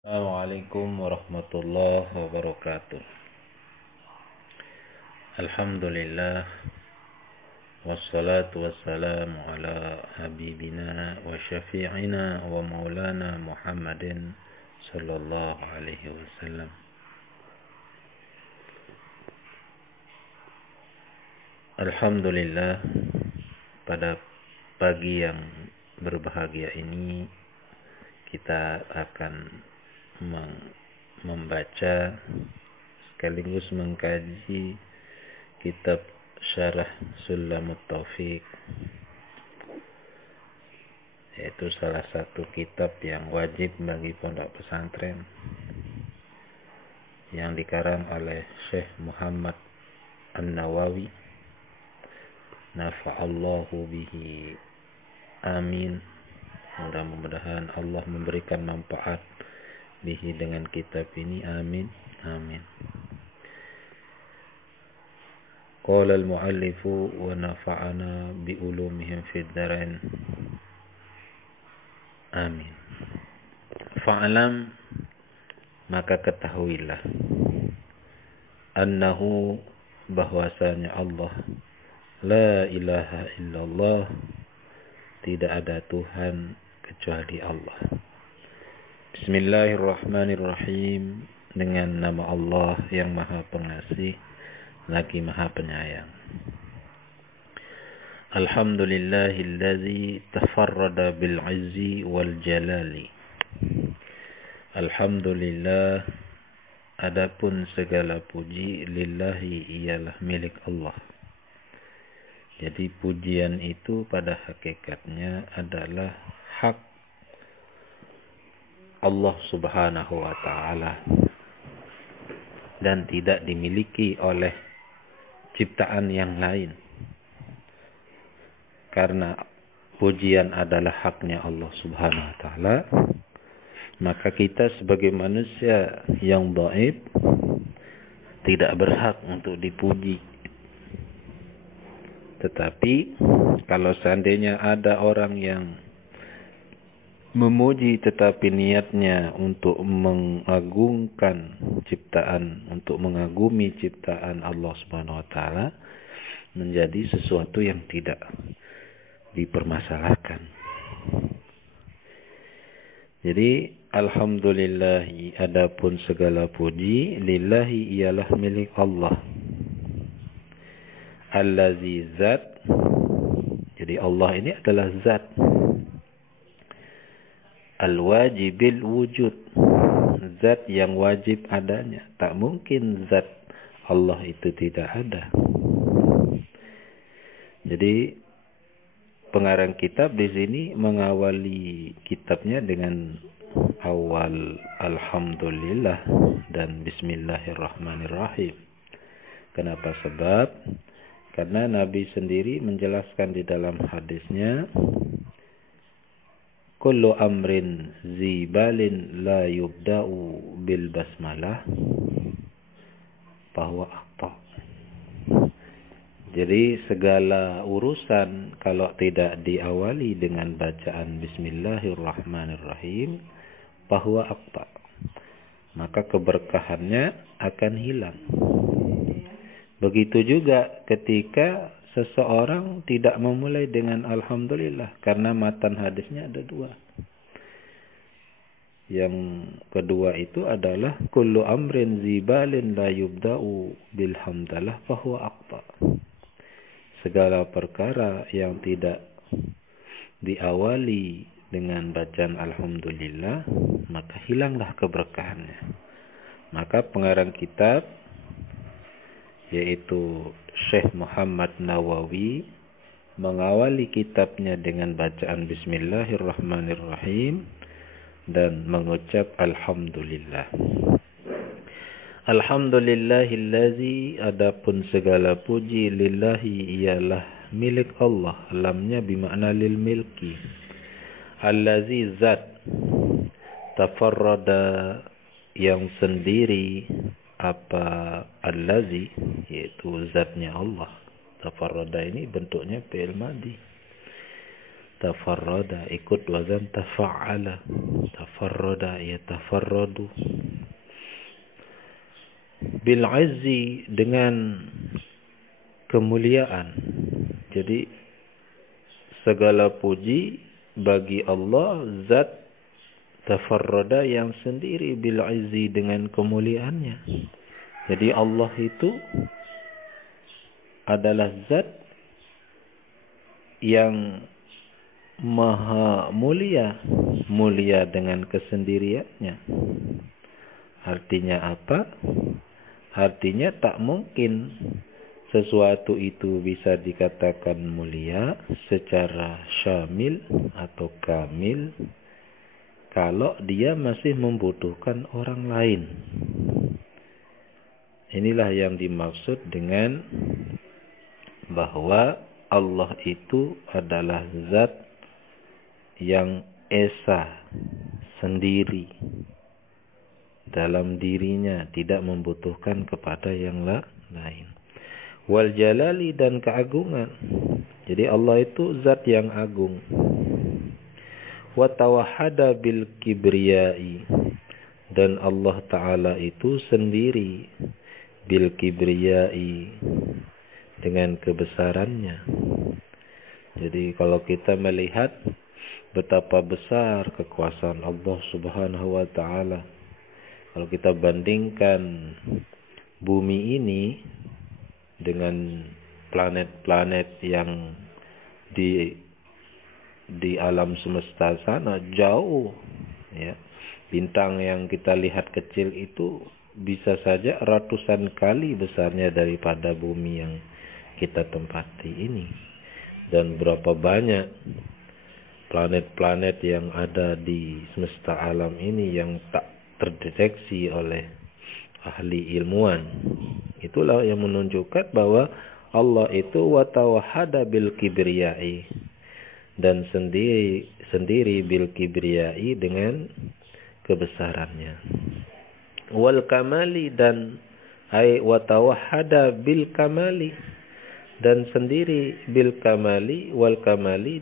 Assalamualaikum warahmatullahi wabarakatuh. Alhamdulillah wassalatu wassalamu ala habibina wa syafi'ina wa maulana Muhammadin sallallahu alaihi wasallam. Alhamdulillah, pada pagi yang berbahagia ini kita akan membaca sekaligus mengkaji kitab Syarah Sulamut Taufik, yaitu salah satu kitab yang wajib bagi pondok pesantren yang dikarang oleh Syekh Muhammad An-Nawawi, nafa'allahu bihi, amin. Mudah-mudahan Allah memberikan manfaat bihi dengan kitab ini, amin, amin. Qala al-muallifu wa nafa'ana bi ulumihim fid dharain, amin. Fa'alam, maka ketahuilah, annahu, bahwasanya Allah, la ilaha illallah, tidak ada Tuhan kecuali Allah. Bismillahirrahmanirrahim, dengan nama Allah yang Maha Pengasih lagi Maha Penyayang. Alhamdulillahillazi tafarrada bil izzi wal jalali. Alhamdulillah, adapun segala puji, lillahi, ialah milik Allah. Jadi pujian itu pada hakikatnya adalah hak Allah Subhanahu wa ta'ala dan tidak dimiliki oleh ciptaan yang lain. Karena pujian adalah haknya Allah Subhanahu wa ta'ala, maka kita sebagai manusia yang dhaif tidak berhak untuk dipuji. Tetapi kalau seandainya ada orang yang memuji tetapi niatnya untuk mengagungkan ciptaan, untuk mengagumi ciptaan Allah Subhanahu wa taala, menjadi sesuatu yang tidak dipermasalahkan. Jadi alhamdulillahi, adapun segala puji, lillahi, ialah milik Allah. Allazi, zat. Jadi Allah ini adalah zat. Al-wajibil wujud, zat yang wajib adanya. Tak mungkin zat Allah itu tidak ada. Jadi pengarang kitab di sini mengawali kitabnya dengan awal alhamdulillah dan bismillahirrahmanirrahim. Kenapa? Sebab karena Nabi sendiri menjelaskan di dalam hadisnya, kullu amrin zibalin la yubda'u bil basmalah bahwa akhta. Jadi segala urusan kalau tidak diawali dengan bacaan bismillahirrahmanirrahim bahwa akhta, maka keberkahannya akan hilang. Begitu juga ketika seseorang tidak memulai dengan alhamdulillah, karena matan hadisnya ada dua. Yang kedua itu adalah kullu amrin zibalin la yubda'u bilhamdalah fahuwa aqta. Segala perkara yang tidak diawali dengan bacaan alhamdulillah, maka hilanglah keberkahannya. Maka pengarang kitab, yaitu Syekh Muhammad Nawawi, mengawali kitabnya dengan bacaan bismillahirrahmanirrahim dan mengucap alhamdulillah. Alhamdulillahillazi, adapun segala puji, lillahi, ialah milik Allah. Lamnya bimakna lil milki. Allazi, zat. Tafarrada, yang sendiri. Apa allazi, yaitu zatnya Allah. Tafarrada ini bentuknya fi'il madhi. tafarrada, ikut wazan tafa'ala. Tafarrada yatafarradu. Bil izzi, dengan kemuliaan. Jadi segala puji bagi Allah, zat tafarrada yang sendiri, bil izzi, dengan kemuliaannya. Jadi Allah itu adalah zat yang maha mulia, mulia dengan kesendiriannya. Artinya apa? Artinya tak mungkin sesuatu itu bisa dikatakan mulia secara syamil atau kamil kalau dia masih membutuhkan orang lain. Inilah yang dimaksud dengan bahwa Allah itu adalah zat yang esa, sendiri dalam dirinya, tidak membutuhkan kepada yang lain. Wal jalali, dan keagungan. Jadi Allah itu zat yang agung. Wa tawahhada bil kibriyai, dan Allah Ta'ala itu sendiri bil kibriyai, dengan kebesarannya. Jadi kalau kita melihat betapa besar kekuasaan Allah Subhanahu wa Ta'ala, kalau kita bandingkan bumi ini dengan planet-planet yang di alam semesta sana, jauh ya. Bintang yang kita lihat kecil itu bisa saja ratusan kali besarnya daripada bumi yang kita tempati ini. Dan berapa banyak planet-planet yang ada di semesta alam ini yang tak terdeteksi oleh ahli ilmuwan. Itulah yang menunjukkan bahwa Allah itu wa tawahhada bil kibriyai, dan sendiri bil kibriyai, dengan kebesarannya. Wal kamali, dan ay wa tawahhada bil kamali, dan sendiri bil kamali, wal kamali,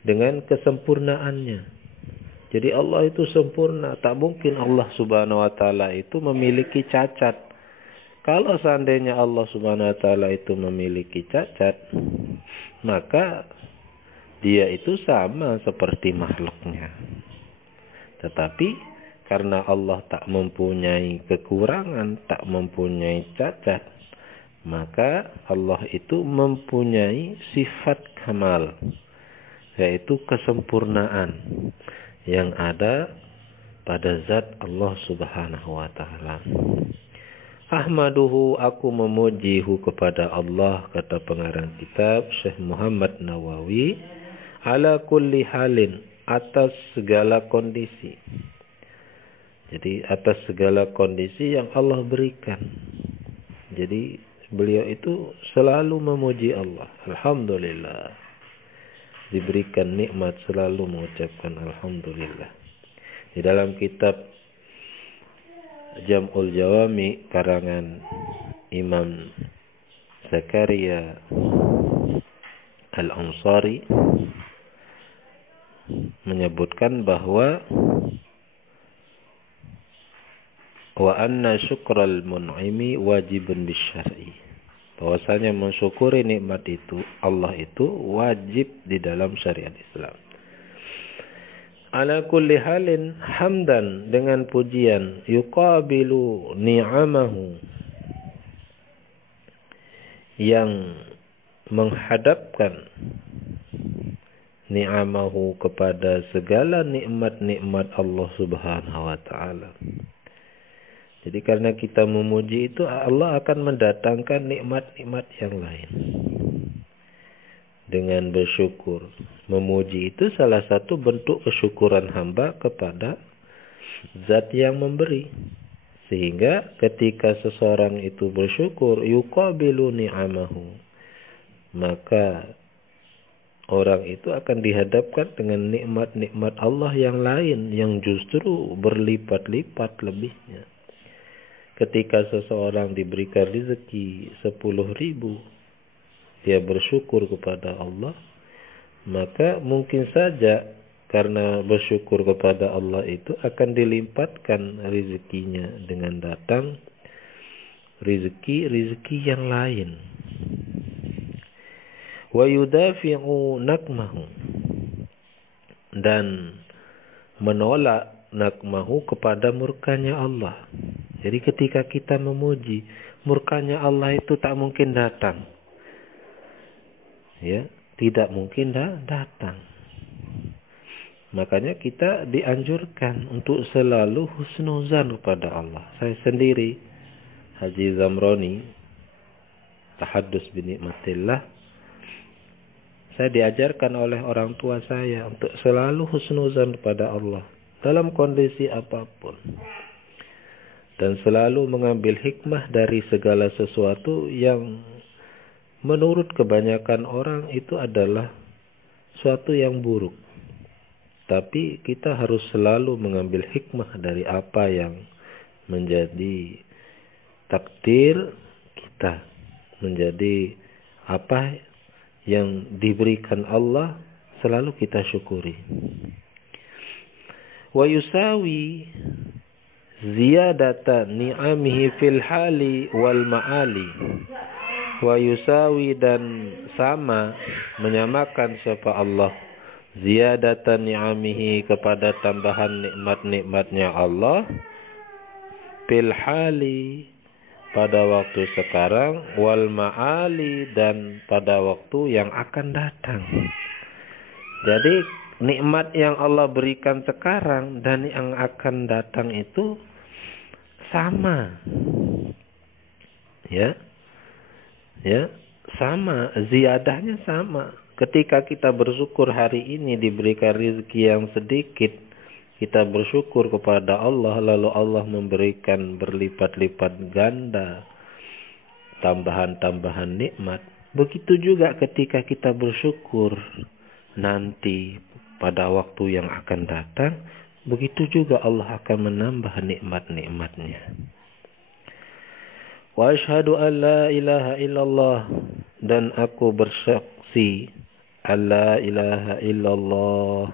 dengan kesempurnaannya. Jadi Allah itu sempurna. Tak mungkin Allah Subhanahu wa Ta'ala itu memiliki cacat. Kalau seandainya Allah Subhanahu wa Ta'ala itu memiliki cacat, maka dia itu sama seperti makhluknya. Tetapi karena Allah tak mempunyai kekurangan, tak mempunyai cacat, maka Allah itu mempunyai sifat kamal, yaitu kesempurnaan yang ada pada zat Allah Subhanahu wa Ta'ala. Ahmaduhu, aku memujihu kepada Allah, kata pengarang kitab Syekh Muhammad Nawawi, ala kulli halin, atas segala kondisi. Jadi atas segala kondisi yang Allah berikan. Jadi beliau itu selalu memuji Allah. Alhamdulillah. Diberikan nikmat selalu mengucapkan alhamdulillah. Di dalam kitab Jam'ul Jawami karangan Imam Zakaria Al-Ansari menyebutkan bahwa wa anna syukral mun'imi wajibun bisyar'i, bahwasanya mensyukuri nikmat itu Allah itu wajib di dalam syariat Islam. Ala kulli halin hamdan, dengan pujian, yuqabilu ni'amahu, yang menghadapkan ni'amahu kepada segala nikmat-nikmat Allah Subhanahu wa Ta'ala. Jadi karena kita memuji itu, Allah akan mendatangkan nikmat-nikmat yang lain. Dengan bersyukur, memuji itu salah satu bentuk kesyukuran hamba kepada zat yang memberi. Sehingga ketika seseorang itu bersyukur, yuqabilu ni'amahu, maka orang itu akan dihadapkan dengan nikmat-nikmat Allah yang lain, yang justru berlipat-lipat lebihnya. Ketika seseorang diberikan rezeki 10.000, dia bersyukur kepada Allah, maka mungkin saja karena bersyukur kepada Allah itu akan dilimpatkan rezekinya dengan datang rezeki yang lain. Wa yudafi'u nakmahu, dan menolak nakmahu kepada murkanya Allah. Jadi ketika kita memuji, murkanya Allah itu tak mungkin datang. Ya, tidak mungkin datang. Makanya kita dianjurkan untuk selalu husnuzan kepada Allah. Saya sendiri, Haji Zamroni, tahaddus bi nikmatillah, saya diajarkan oleh orang tua saya untuk selalu husnuzan kepada Allah dalam kondisi apapun. Dan selalu mengambil hikmah dari segala sesuatu yang menurut kebanyakan orang itu adalah suatu yang buruk. Tapi kita harus selalu mengambil hikmah dari apa yang menjadi takdir kita, menjadi apa yang diberikan Allah, selalu kita syukuri. Wa yusawi ziyadata ni'amihi fil hali wal ma'ali. Wa yusawi, dan sama, menyamakan siapa Allah, ziyadata ni'amihi, kepada tambahan nikmat-nikmatnya Allah, fil hali, pada waktu sekarang, wal ma'ali, dan pada waktu yang akan datang. Jadi nikmat yang Allah berikan sekarang dan yang akan datang itu sama. Ya, sama, ziyadahnya sama. Ketika kita bersyukur hari ini diberikan rezeki yang sedikit, kita bersyukur kepada Allah, lalu Allah memberikan berlipat-lipat ganda tambahan-tambahan nikmat. Begitu juga ketika kita bersyukur nanti pada waktu yang akan datang, begitu juga Allah akan menambah nikmat-nikmatnya. Wa asyhadu an la ilaha illallah, dan aku bersaksi alla ilaha illallah,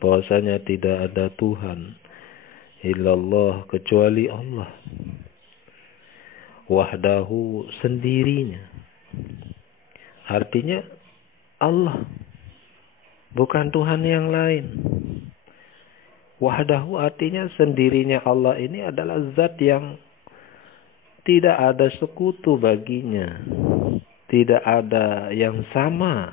bahwasanya tidak ada Tuhan illallah, kecuali Allah, wahdahu, sendirinya. Artinya Allah, bukan Tuhan yang lain. Wahdahu artinya sendirinya. Allah ini adalah zat yang tidak ada sekutu baginya, tidak ada yang sama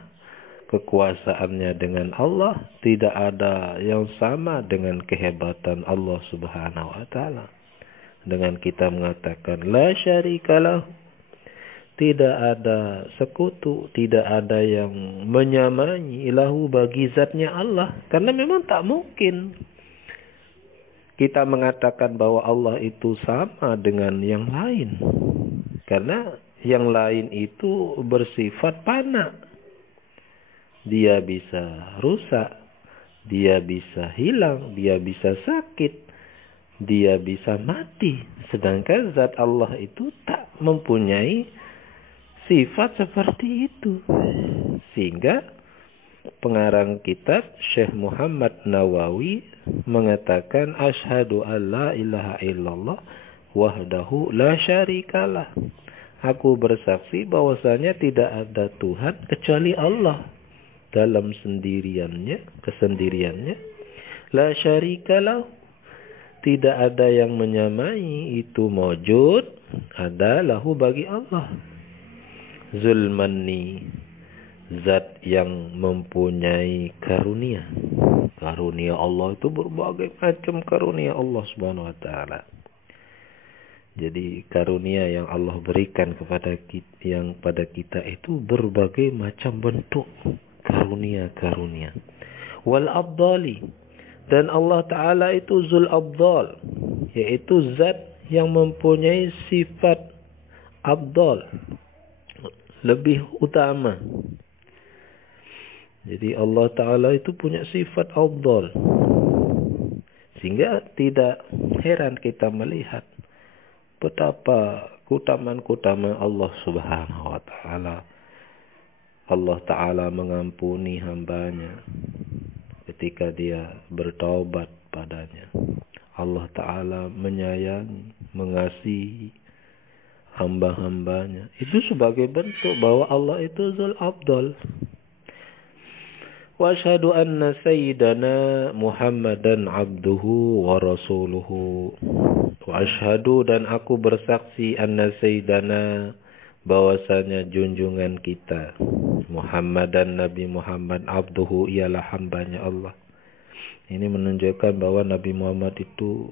kekuasaannya dengan Allah, tidak ada yang sama dengan kehebatan Allah Subhanahu wa taala. Dengan kita mengatakan la syarikalah, tidak ada sekutu, tidak ada yang menyamai lahu bagi zatnya Allah. Karena memang tak mungkin kita mengatakan bahwa Allah itu sama dengan yang lain. Karena yang lain itu bersifat fana. Dia bisa rusak, dia bisa hilang, dia bisa sakit, dia bisa mati. Sedangkan zat Allah itu tak mempunyai sifat seperti itu. Sehingga pengarang kitab Syekh Muhammad Nawawi mengatakan asyhadu alla ilaha illallah wahdahu la syarikalah. Aku bersaksi bahwasanya tidak ada Tuhan kecuali Allah dalam kesendiriannya. La syarikalah, tidak ada yang menyamai itu mawjud, ada lahu bagi Allah. Zulmanni, zat yang mempunyai karunia. Karunia Allah itu berbagai macam karunia Allah Subhanahu wa taala. Jadi karunia yang Allah berikan kepada kita, yang pada kita itu berbagai macam bentuk karunia-karunia. Wal abdali, dan Allah taala itu zul abdal, yaitu zat yang mempunyai sifat abdal, lebih utama. Jadi Allah Ta'ala itu punya sifat afdal. Sehingga tidak heran kita melihat betapa keutamaan-keutamaan Allah Subhanahu wa Ta'ala. Allah Ta'ala mengampuni hambanya ketika dia bertaubat padanya. Allah Ta'ala menyayangi, mengasihi hamba-hambanya. Itu sebagai bentuk bahwa Allah itu Dzul Afdal. Wa asyhadu anna sayyidana Muhammadan abduhu wa rasuluhu. Wa asyhadu, dan aku bersaksi, anna sayyidana, bahwasanya junjungan kita Muhammad dan Nabi Muhammad, abduhu, ialah hambanya Allah. Ini menunjukkan bahwa Nabi Muhammad itu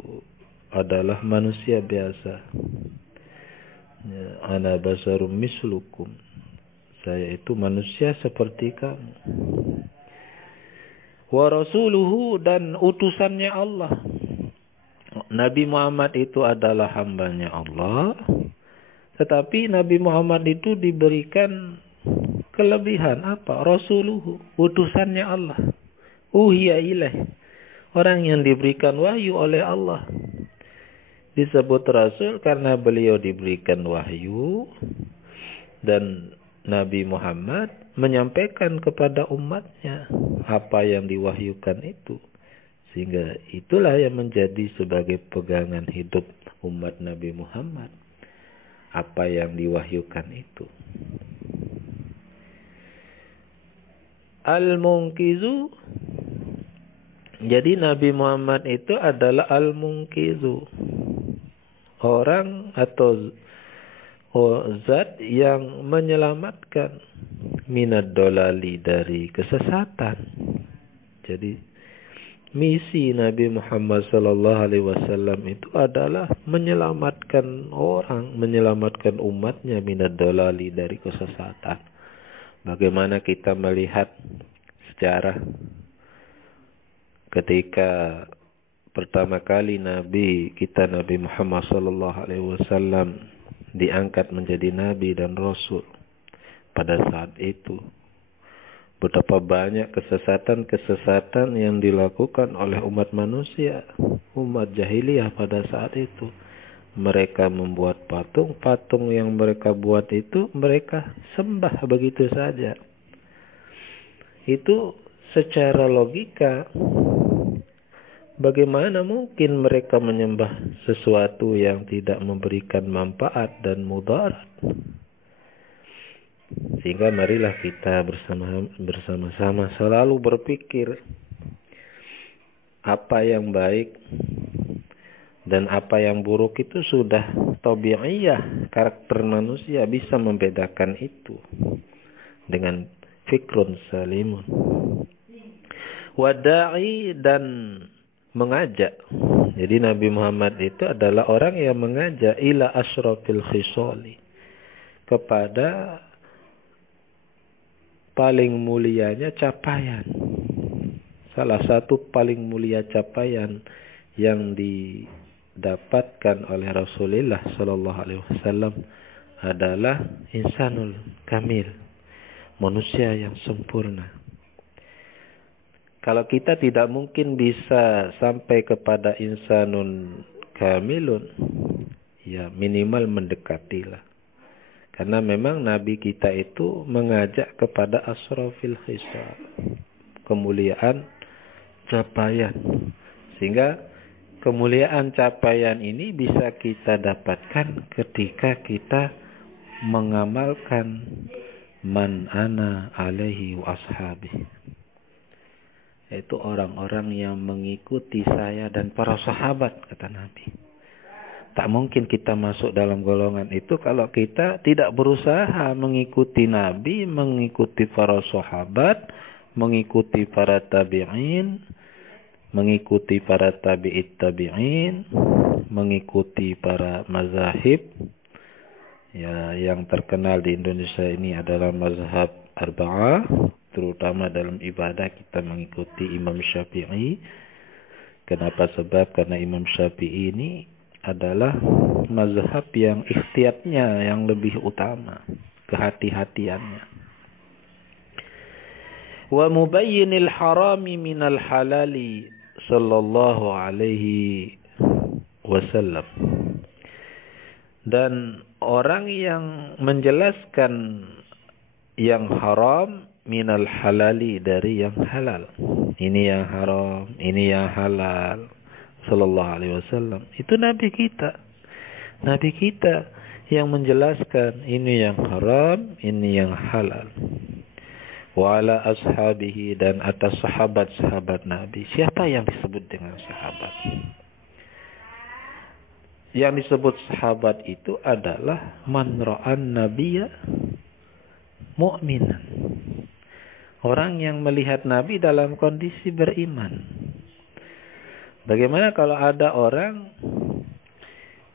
adalah manusia biasa. Ya, ana basarum mislukum, saya itu manusia seperti kamu. Wa rasuluhu, dan utusannya Allah. Nabi Muhammad itu adalah hambanya Allah, tetapi Nabi Muhammad itu diberikan kelebihan apa? Rasuluhu, utusannya Allah. Uhiya ilaih, orang yang diberikan wahyu oleh Allah. Disebut Rasul karena beliau diberikan wahyu, dan Nabi Muhammad menyampaikan kepada umatnya apa yang diwahyukan itu. Sehingga itulah yang menjadi sebagai pegangan hidup umat Nabi Muhammad, apa yang diwahyukan itu. Al-Munqizu, jadi Nabi Muhammad itu adalah Al-Munqizu, orang atau zat yang menyelamatkan, minad dolali, dari kesesatan. Jadi misi Nabi Muhammad sallallahu alaihi wasallam itu adalah menyelamatkan orang, menyelamatkan umatnya, minad dolali, dari kesesatan. Bagaimana kita melihat sejarah ketika pertama kali Nabi Muhammad sallallahu alaihi wasallam diangkat menjadi nabi dan rasul. Pada saat itu betapa banyak kesesatan-kesesatan yang dilakukan oleh umat manusia, umat jahiliyah pada saat itu. Mereka membuat patung yang mereka buat itu mereka sembah begitu saja. Itu secara logika, bagaimana mungkin mereka menyembah sesuatu yang tidak memberikan manfaat dan mudarat? Sehingga marilah kita bersama-sama selalu berpikir apa yang baik dan apa yang buruk itu sudah tabi'iyah, karakter manusia bisa membedakan itu dengan fikrun salimun. Wada'i, dan mengajak. Jadi Nabi Muhammad itu adalah orang yang mengajak ila asyrafil khisali, kepada paling mulianya capaian. Salah satu paling mulia capaian yang didapatkan oleh Rasulullah sallallahu alaihi wasallam adalah insanul kamil, manusia yang sempurna. Kalau kita tidak mungkin bisa sampai kepada insanun kamilun, ya minimal mendekatilah. Karena memang Nabi kita itu mengajak kepada asrafil khisal, kemuliaan capaian. Sehingga kemuliaan capaian ini bisa kita dapatkan ketika kita mengamalkan man ana alaihi wa ashabi. Itu orang-orang yang mengikuti saya dan para sahabat, kata Nabi. Tak mungkin kita masuk dalam golongan itu kalau kita tidak berusaha mengikuti Nabi, mengikuti para sahabat, mengikuti para tabi'in, mengikuti para tabi'it tabi'in, mengikuti para mazahib. Ya, yang terkenal di Indonesia ini adalah mazhab arba'ah, terutama dalam ibadah kita mengikuti Imam Syafi'i. Kenapa? Sebab karena Imam Syafi'i ini adalah mazhab yang ikhtiyatnya yang lebih utama, kehati-hatiannya. Wa mubayyinil harami minal halali sallallahu alaihi wasallam. Dan orang yang menjelaskan yang haram minal halali, dari yang halal. Ini yang haram, ini yang halal. Sallallahu alaihi wasallam. Itu Nabi kita. Nabi kita yang menjelaskan ini yang haram, ini yang halal. Wa ala ashabihi, dan atas sahabat-sahabat Nabi. Siapa yang disebut dengan sahabat? Yang disebut sahabat itu adalah man ra'an nabiyya mu'minan. Orang yang melihat Nabi dalam kondisi beriman. Bagaimana kalau ada orang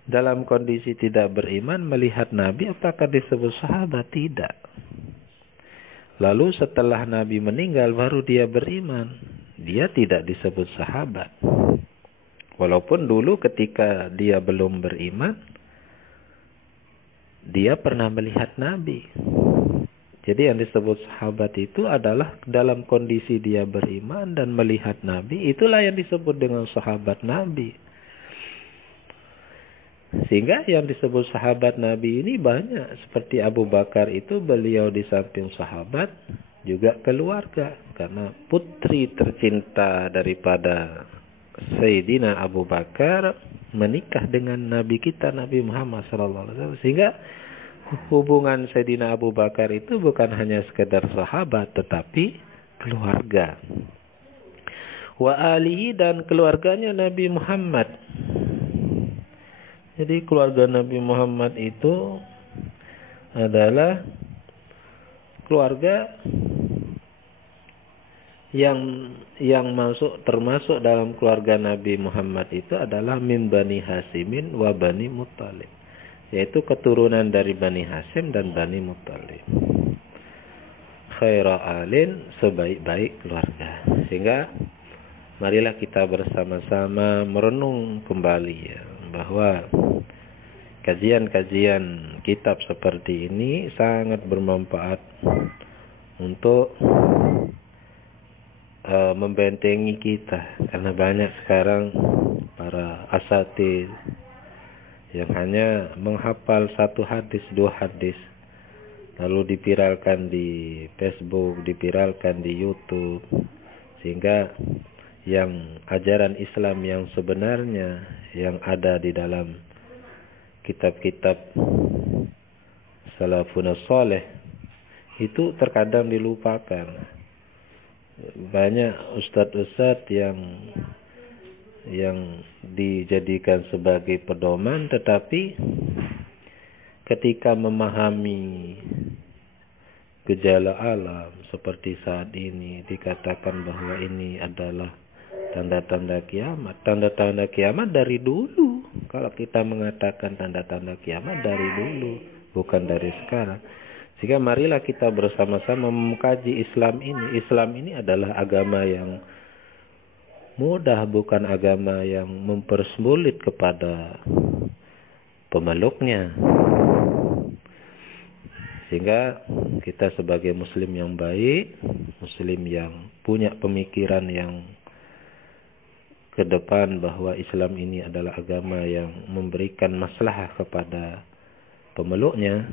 dalam kondisi tidak beriman melihat Nabi, apakah disebut sahabat? Tidak. Lalu setelah Nabi meninggal baru dia beriman, dia tidak disebut sahabat. Walaupun dulu ketika dia belum beriman, dia pernah melihat Nabi. Jadi yang disebut sahabat itu adalah dalam kondisi dia beriman dan melihat Nabi, itulah yang disebut dengan sahabat Nabi. Sehingga yang disebut sahabat Nabi ini banyak. Seperti Abu Bakar itu, beliau di samping sahabat juga keluarga. Karena putri tercinta daripada Sayyidina Abu Bakar menikah dengan Nabi kita, Nabi Muhammad SAW. Sehingga hubungan Sayyidina Abu Bakar itu bukan hanya sekedar sahabat, tetapi keluarga. Wa alihi, dan keluarganya Nabi Muhammad. Jadi keluarga Nabi Muhammad itu adalah keluarga yang termasuk dalam keluarga Nabi Muhammad itu adalah min Bani Hasimin wa Bani Muttalib, yaitu keturunan dari Bani Hasim dan Bani Muttalib. Khaira alin, sebaik-baik keluarga. Sehingga marilah kita bersama-sama merenung kembali ya, bahwa kajian-kajian kitab seperti ini sangat bermanfaat untuk membentengi kita. Karena banyak sekarang para asatidz yang hanya menghafal satu hadis, dua hadis, lalu dipiralkan di Facebook, dipiralkan di YouTube, sehingga yang ajaran Islam yang sebenarnya yang ada di dalam kitab-kitab salafun saleh itu terkadang dilupakan. Banyak ustadz-ustadz yang dijadikan sebagai pedoman, tetapi ketika memahami gejala alam seperti saat ini, dikatakan bahwa ini adalah tanda-tanda kiamat. Tanda-tanda kiamat dari dulu. Kalau kita mengatakan tanda-tanda kiamat dari dulu, bukan dari sekarang. Sehingga marilah kita bersama-sama mengkaji Islam ini. Islam ini adalah agama yang mudah, bukan agama yang mempersulit kepada pemeluknya. Sehingga kita sebagai muslim yang baik, muslim yang punya pemikiran yang ke depan bahwa Islam ini adalah agama yang memberikan maslahah kepada pemeluknya,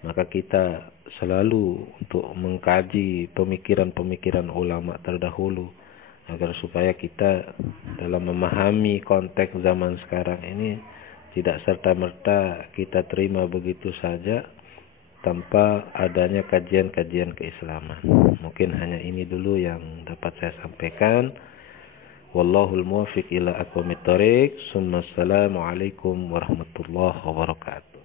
maka kita selalu untuk mengkaji pemikiran-pemikiran ulama terdahulu, agar supaya kita dalam memahami konteks zaman sekarang ini tidak serta-merta kita terima begitu saja tanpa adanya kajian-kajian keislaman. Mungkin hanya ini dulu yang dapat saya sampaikan. Wallahul muwaffiq ila aqwamit thoriq. Assalamualaikum warahmatullahi wabarakatuh.